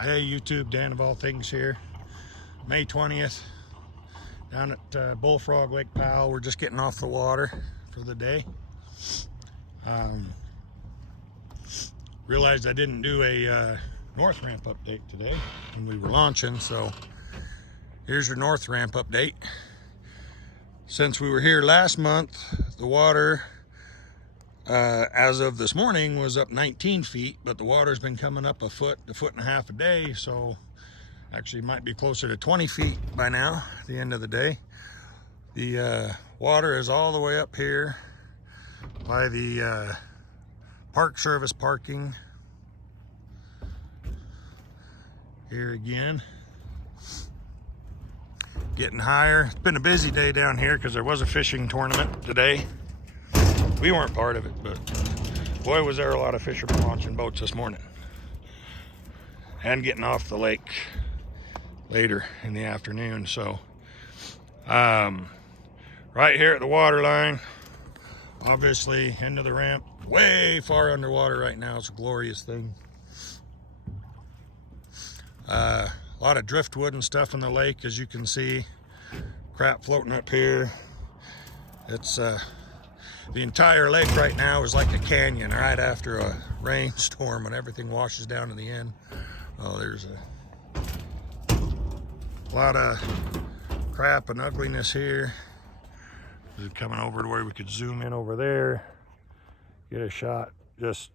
Hey YouTube, Dan of All Things here. May 20th, down at Bullfrog Lake Powell. We're just getting off the water for the day. Realized I didn't do a North Ramp update today when we were launching, so here's your North Ramp update. Since we were here last month, the water as of this morning was up 19 feet, but the water's been coming up a foot and a half a day, so actually might be closer to 20 feet by now at the end of the day. The water is all the way up here by the Park Service parking. Here again, getting higher. It's been a busy day down here because there was a fishing tournament today. We weren't part of it, but boy, was there a lot of fishermen launching boats this morning and getting off the lake later in the afternoon. So right here at the water line, obviously into the ramp, way far underwater right now. It's a glorious thing. A lot of driftwood and stuff in the lake, as you can see. Crap floating up here. It's the entire lake right now is like a canyon right after a rainstorm when everything washes down in the end. Oh, there's a lot of crap and ugliness here. This is coming over to where we could zoom in over there, get a shot. Just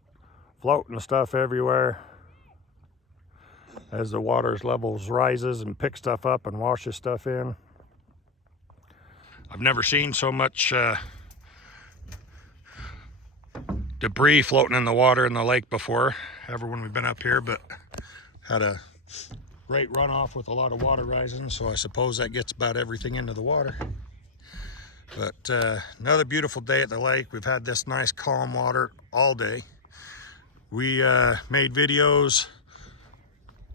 floating stuff everywhere as the water's levels rises and picks stuff up and washes stuff in. I've never seen so much debris floating in the water in the lake before, ever when we've been up here, but had a great runoff with a lot of water rising, so I suppose that gets about everything into the water. But another beautiful day at the lake. We've had this nice calm water all day. We made videos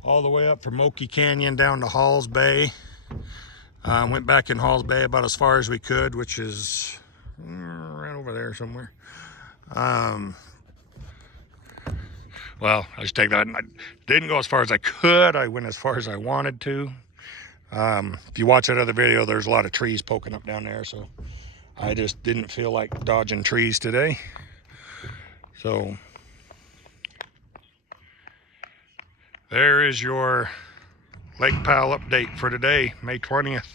all the way up from Murky Canyon down to Halls Bay. Went back in Halls Bay about as far as we could, which is right over there somewhere. Well, I just take that. I didn't go as far as I could. I went as far as I wanted to. If you watch that other video, there's a lot of trees poking up down there, so I just didn't feel like dodging trees today. So there is your Lake Powell update for today, May 20th.